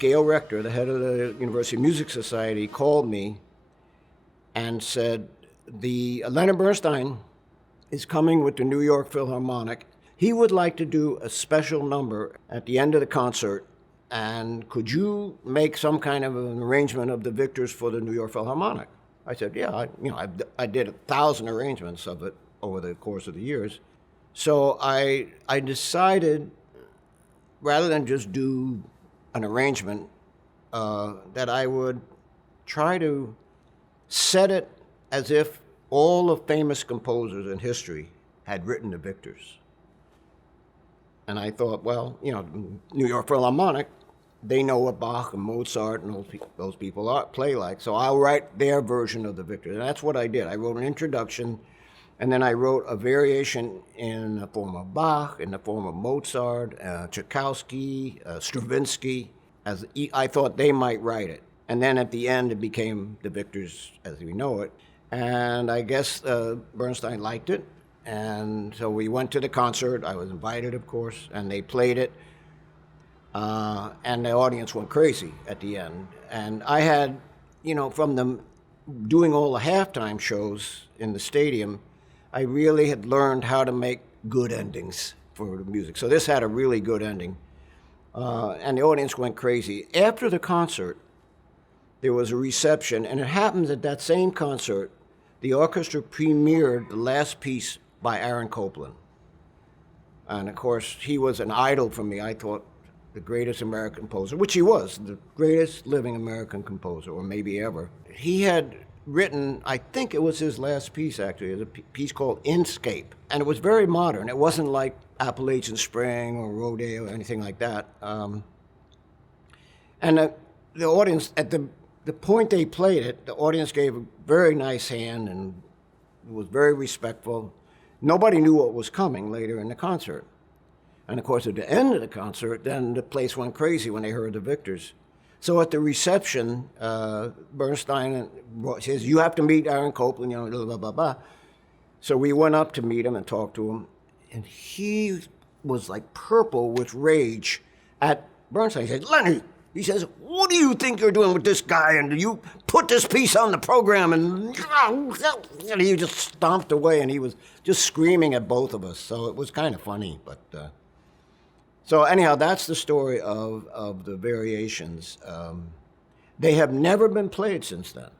Gail Rector, the head of the University Music Society, called me and said, Leonard Bernstein is coming with the New York Philharmonic. He would like to do a special number at the end of the concert, and could you make some kind of an arrangement of the Victors for the New York Philharmonic? I said, yeah, I did 1,000 arrangements of it over the course of the years. So I decided, rather than just do an arrangement, that I would try to set it as if all the famous composers in history had written the Victors. And I thought, well, New York Philharmonic, they know what Bach and Mozart and those people play like, so I'll write their version of the Victors. And that's what I did. I wrote an introduction, and then I wrote a variation in the form of Bach, in the form of Mozart, Tchaikovsky, Stravinsky, as I thought they might write it. And then at the end, it became the Victors as we know it. And I guess Bernstein liked it. And so we went to the concert. I was invited, of course, and they played it. And the audience went crazy at the end. And I had, from them doing all the halftime shows in the stadium, I really had learned how to make good endings for the music. So this had a really good ending. And the audience went crazy. After the concert, there was a reception, and it happens at that same concert, the orchestra premiered the last piece by Aaron Copland. And of course, he was an idol for me. I thought the greatest American composer, which he was, the greatest living American composer, or maybe ever. He had written, I think it was his last piece actually, it was a piece called Inscape. And it was very modern. It wasn't like Appalachian Spring or Rodeo or anything like that. And the audience, at the point they played it, the audience gave a very nice hand and was very respectful. Nobody knew what was coming later in the concert. And of course, at the end of the concert, then the place went crazy when they heard the Victors. So at the reception, Bernstein says, you have to meet Aaron Copland, blah, blah, blah, blah. So we went up to meet him and talk to him. And he was like purple with rage at Bernstein. He said, Lenny, he says, what do you think you're doing with this guy? And you put this piece on the program, and he just stomped away, and he was just screaming at both of us. So it was kind of funny. But so anyhow, that's the story of the variations. They have never been played since then.